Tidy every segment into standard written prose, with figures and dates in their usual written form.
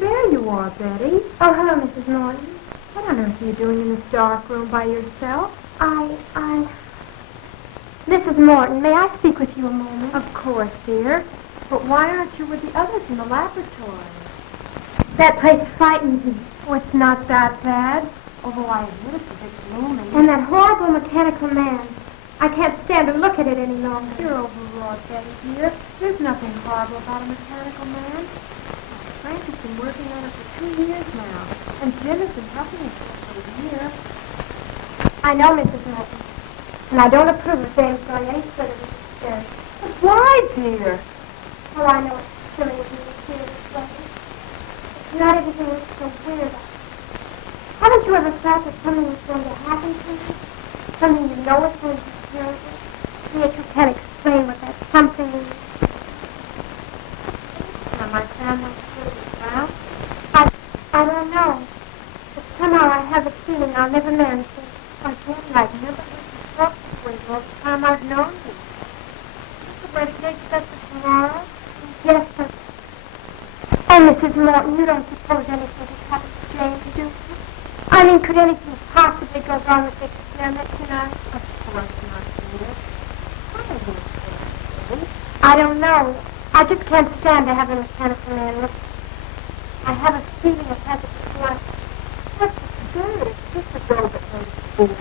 there you are, Betty. Oh, hello, Mrs. Morton. What on earth are you doing in this dark room by yourself? Mrs. Morton, may I speak with you a moment? Of course, dear. But why aren't you with the others in the laboratory? That place frightens me. Oh, it's not that bad. Although I admit it's a bit gloomy. And that horrible mechanical man. I can't stand to look at it any longer. You're overwrought, Betty, dear. There's nothing horrible about a mechanical man. Frank has been working on it for 2 years now. And Jim has been helping us for a year. I know, Mrs. Morton. And I don't approve of James going any further with this story. But why, dear? Oh, I know it's silly of me to feel this way. It's not everything looks so weird. Haven't you ever thought that something is going to happen to you? Something you know is going to be terrible? And yet you can't explain what that something is. Now, my family is around. I don't know. But somehow I have a feeling I'll never marry him. Why, Betty, I've never heard you talk this way all the time I've known you. Is this the wedding day set for tomorrow? Yes, sir. Oh, Mrs. Morton, you don't suppose anything has happened to James, do you? I mean, could anything possibly go wrong with the experiment tonight? Of course not, dear. What are you saying? I don't know. I just can't stand to have a mechanical man look. I have a feeling it has a before. That's absurd. It's just a dough that knows fool.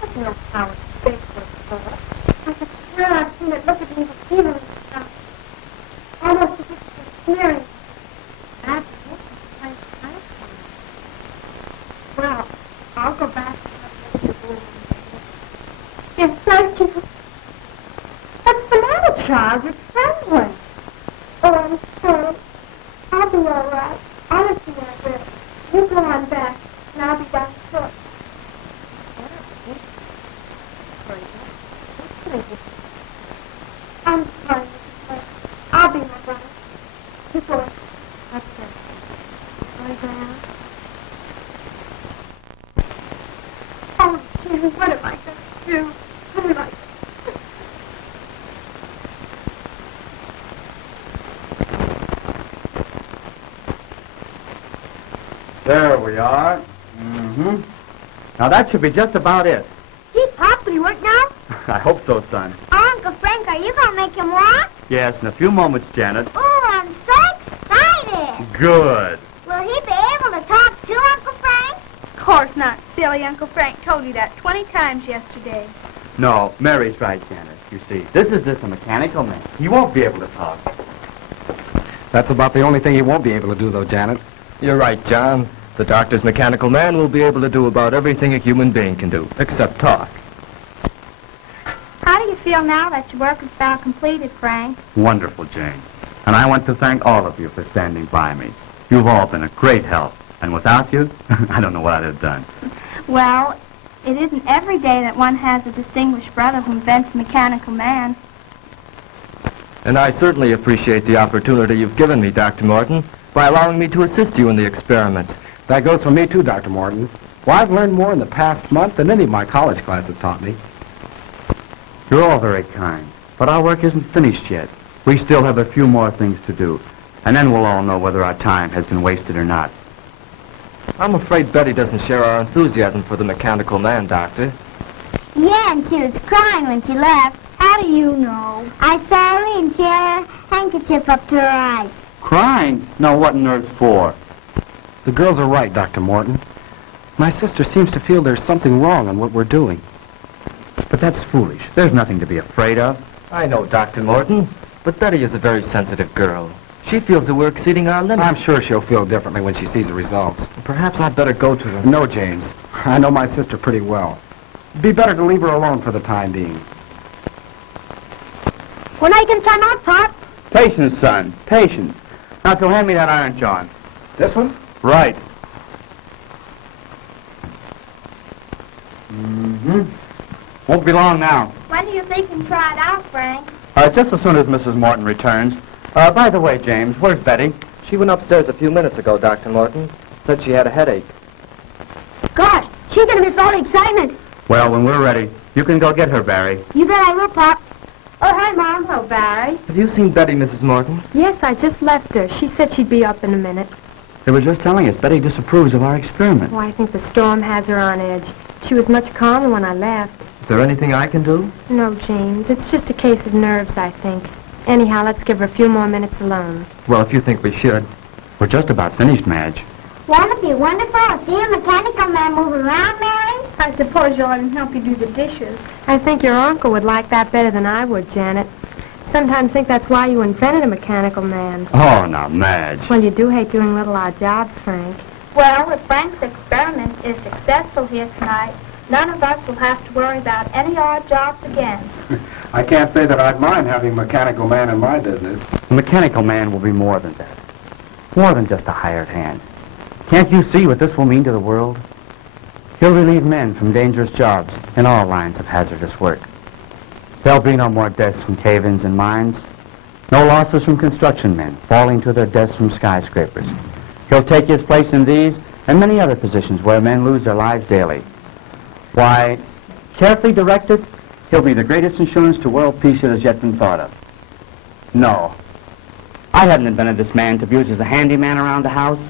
Doesn't know how it's baked or thought. I could swear I've seen it look at me with evil in its eyes. Almost as if it was sneering. That's it. It's nice. Well, I'll go back and let you. Yes, thank you. What's the matter, child? You're trembling. Oh, I'm sorry. I'll be all right. Honestly, I will. You go on back, and I'll be back shortly. I'm sorry, Mrs. West. I'll be my brother. You go on. That's it. Lie down. Oh, Jim, what am I going to do? What am I going to do? There we are. Now that should be just about it. Gee, Pop, will you work now? I hope so, son. Oh, Uncle Frank, are you going to make him walk? Yes, in a few moments, Janet. Oh, I'm so excited. Good. Will he be able to talk to Uncle Frank? Of course not, silly. Uncle Frank told you that 20 times yesterday. No, Mary's right, Janet. You see, this is just a mechanical man. He won't be able to talk. That's about the only thing he won't be able to do, though, Janet. You're right, John. The doctor's mechanical man will be able to do about everything a human being can do, except talk. How do you feel now that your work is about completed, Frank? Wonderful, Jane. And I want to thank all of you for standing by me. You've all been a great help. And without you, I don't know what I'd have done. Well, it isn't every day that one has a distinguished brother who invents a mechanical man. And I certainly appreciate the opportunity you've given me, Dr. Morton, by allowing me to assist you in the experiment. That goes for me, too, Dr. Morton. Well, I've learned more in the past month than any of my college classes taught me. You're all very kind, but our work isn't finished yet. We still have a few more things to do, and then we'll all know whether our time has been wasted or not. I'm afraid Betty doesn't share our enthusiasm for the mechanical man, Doctor. Yeah, and she was crying when she left. How do you know? I saw her and she had her handkerchief up to her eyes. Crying? No, what on earth for? The girls are right, Dr. Morton. My sister seems to feel there's something wrong in what we're doing. But that's foolish. There's nothing to be afraid of. I know, Dr. Morton, but Betty is a very sensitive girl. She feels that we're exceeding our limits. I'm sure she'll feel differently when she sees the results. Perhaps I'd better go to her. No, James. I know my sister pretty well. It'd be better to leave her alone for the time being. When are you going to time out, Pop? Patience, son. Patience. Now, so hand me that iron, John. This one? Right. Won't be long now. When do you think you can try it out, Frank? Just as soon as Mrs. Morton returns. By the way, James, where's Betty? She went upstairs a few minutes ago, Dr. Morton. Said she had a headache. Gosh, she's going to miss all the excitement. Well, when we're ready, you can go get her, Barry. You bet I will, Pop. Oh, hi, Mom. Hello, Barry. Have you seen Betty, Mrs. Morton? Yes, I just left her. She said she'd be up in a minute. They were just telling us Betty disapproves of our experiment. Oh, I think the storm has her on edge. She was much calmer when I left. Is there anything I can do? No, James. It's just a case of nerves, I think. Anyhow, let's give her a few more minutes alone. Well, if you think we should. We're just about finished, Madge. Won't it be wonderful to see a mechanical man move around, Mary? I suppose you'll let him help you do the dishes. I think your uncle would like that better than I would, Janet. Sometimes think that's why you invented a mechanical man. Oh, now, Madge. Well, you do hate doing little odd jobs, Frank. Well, if Frank's experiment is successful here tonight, none of us will have to worry about any odd jobs again. I can't say that I'd mind having a mechanical man in my business. A mechanical man will be more than that. More than just a hired hand. Can't you see what this will mean to the world? He'll relieve men from dangerous jobs in all lines of hazardous work. There'll be no more deaths from cave-ins and mines. No losses from construction men falling to their deaths from skyscrapers. He'll take his place in these and many other positions where men lose their lives daily. Why, carefully directed, he'll be the greatest insurance to world peace that has yet been thought of. No. I haven't invented this man to be used as a handyman around the house.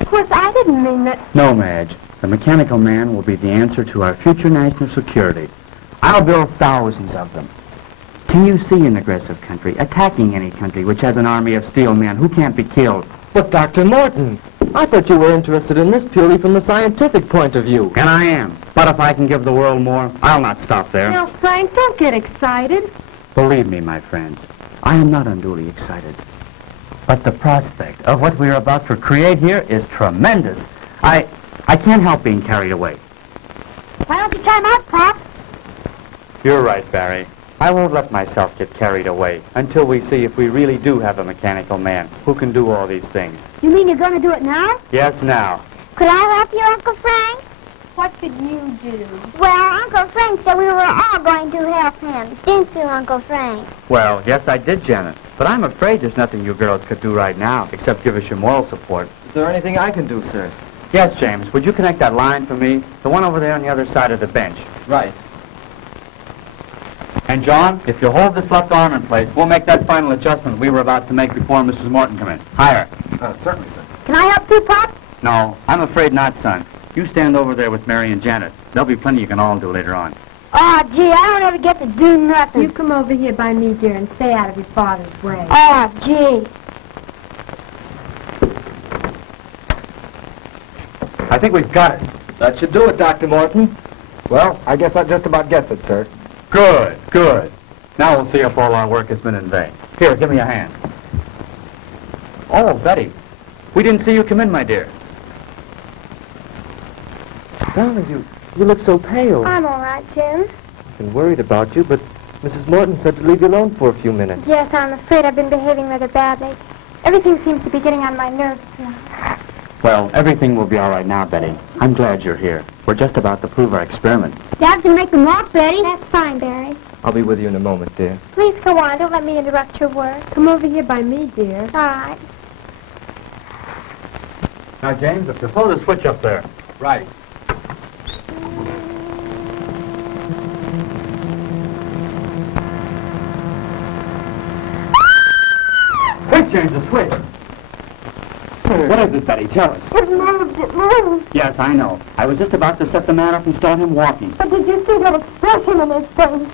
Of course, I didn't mean that. No, Madge. The mechanical man will be the answer to our future national security. I'll build thousands of them. Can you see an aggressive country attacking any country which has an army of steel men who can't be killed? But, Dr. Morton, I thought you were interested in this purely from the scientific point of view. And I am. But if I can give the world more, I'll not stop there. Now, Frank, don't get excited. Believe me, my friends, I am not unduly excited. But the prospect of what we are about to create here is tremendous. I can't help being carried away. Why don't you try them out, Pop? You're right, Barry. I won't let myself get carried away until we see if we really do have a mechanical man who can do all these things. You mean you're going to do it now? Yes, now. Could I help you, Uncle Frank? What could you do? Well, Uncle Frank said we were all going to help him. Didn't you, Uncle Frank? Well, yes, I did, Janet. But I'm afraid there's nothing you girls could do right now except give us your moral support. Is there anything I can do, sir? Yes, James. Would you connect that line for me? The one over there on the other side of the bench. Right. And, John, if you hold this left arm in place, we'll make that final adjustment we were about to make before Mrs. Morton come in. Higher. Certainly, sir. Can I help too, Pop? No, I'm afraid not, son. You stand over there with Mary and Janet. There'll be plenty you can all do later on. Oh, gee, I don't ever get to do nothing. You come over here by me, dear, and stay out of your father's way. Oh, gee. I think we've got it. That should do it, Dr. Morton. Well, I guess that just about gets it, sir. Good, good. Now we'll see if all our work has been in vain. Here, give me a hand. Oh, Betty, we didn't see you come in, my dear. Darling, you look so pale. I'm all right, Jim. I've been worried about you, but Mrs. Morton said to leave you alone for a few minutes. Yes, I'm afraid I've been behaving rather badly. Everything seems to be getting on my nerves now. Well, everything will be all right now, Betty. I'm glad you're here. We're just about to prove our experiment. Dad can make them walk, Betty. That's fine, Barry. I'll be with you in a moment, dear. Please go on. Don't let me interrupt your work. Come over here by me, dear. All right. Now, James, if you pull the switch up there. Right. Quick, James, the switch. What is it, Betty? Tell us. It moved. It moved. Yes, I know. I was just about to set the man up and start him walking. But did you see that expression in his face?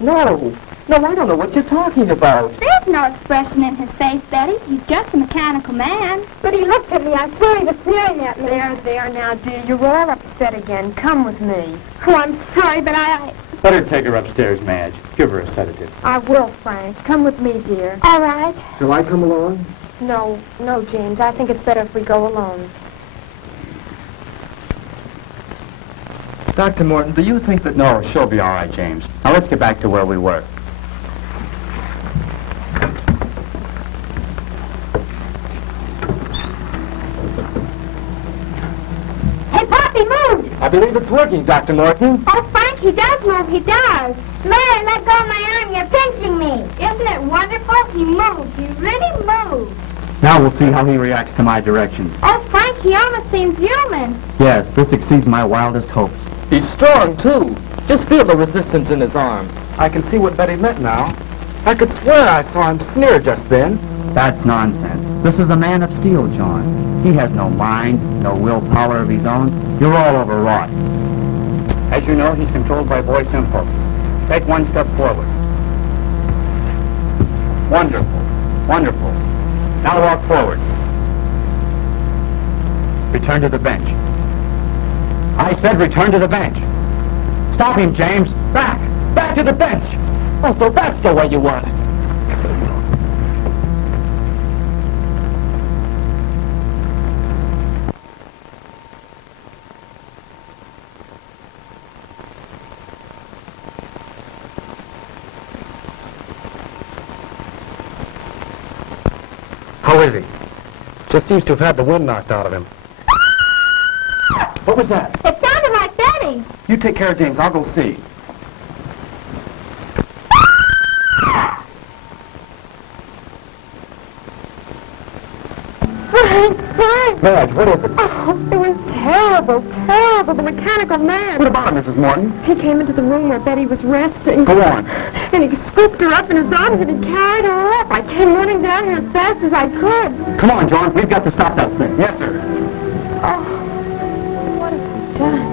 No. No, I don't know what you're talking about. There's no expression in his face, Betty. He's just a mechanical man. But he looked at me. I swear he was staring at me. There now, dear. You're all upset again. Come with me. Oh, I'm sorry, but I... Better take her upstairs, Madge. Give her a sedative. I will, Frank. Come with me, dear. All right. Shall I come along? No, James. I think it's better if we go alone. Dr. Morton, do you think that... No, she'll be all right, James. Now, let's get back to where we were. Hey, Pop, he moved. I believe it's working, Dr. Morton. Oh, Frank, he does move. He does. Mary, let go of my arm. You're pinching me. Isn't it wonderful? He moved. He really moved. Now we'll see how he reacts to my directions. Oh, Frank, he almost seems human. Yes, this exceeds my wildest hopes. He's strong, too. Just feel the resistance in his arm. I can see what Betty meant now. I could swear I saw him sneer just then. That's nonsense. This is a man of steel, John. He has no mind, no willpower of his own. You're all overwrought. As you know, he's controlled by voice impulses. Take one step forward. Wonderful. Wonderful. Now walk forward. Return to the bench. I said return to the bench. Stop him, James. Back. Back to the bench. Oh, so that's the way you want it. How is he? Just seems to have had the wind knocked out of him. What was that? It sounded like Betty. You take care of James. I'll go see. Frank! Madge, what is it? Oh, it was terrible, terrible. The mechanical man. What about him, Mrs. Morton? He came into the room where Betty was resting. Go on. And he scooped her up in his arms and he carried her up. I came running down here as fast as I could. Come on, John. We've got to stop that thing. Yes, sir. Oh, what have we done?